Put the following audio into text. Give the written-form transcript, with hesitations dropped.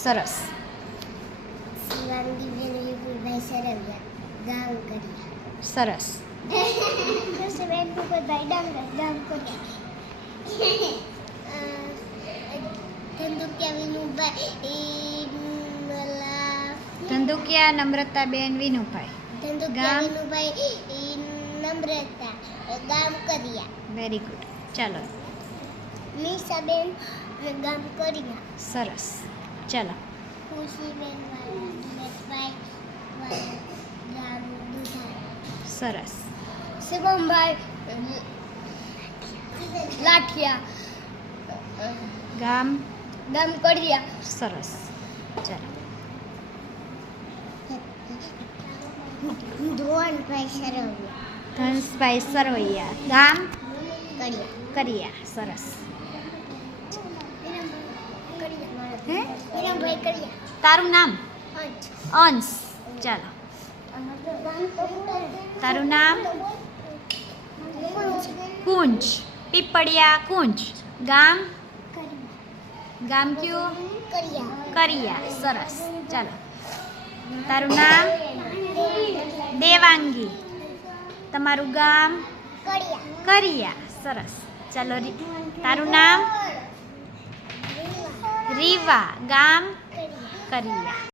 સરસ. શિવાંગી બેન વિપુલભાઈ સરવિયા ગામ કર્યા. સરસ. બેન વિપુલભાઈ ડાંગર ગામ કર્યા. ધંધુકિયા વિનુભાઈ ધંધુકિયા નમ્રતાબેન વિનુભાઈ. ધંધુકિયા વિનુભાઈ નમ્રતા ગામ કર્યા. Very good. ચાલો. નિશાબેન ગામ કર્યા. સરસ. ચાલો. ખુશીબેન વાળા ગામ દુધાર. સરસ. શિવમભાઈ લાઠિયા ગામ ગામ કર્યા. સરસ. ચાલો. ધોવનભાઈ સરવિયા ધનસભાઈ સરવૈયા ગામ કર્યા. કરિયા. સરસ. હે? વિરમભાઈ કર્યા. તારું નામ? અંશ. અંશ. ચાલો. તારું નામ? કુંજ. પીપળિયા કુંજ ગામ ગામ કયું? કર્યા. કરિયા. સરસ. ચાલો. તારું નામ? દેવાંગી. તમારું ગામ? કર્યા. કરિયા. સરસ. ચાલો. તારું નામ? રીવા ગામ કરિયા.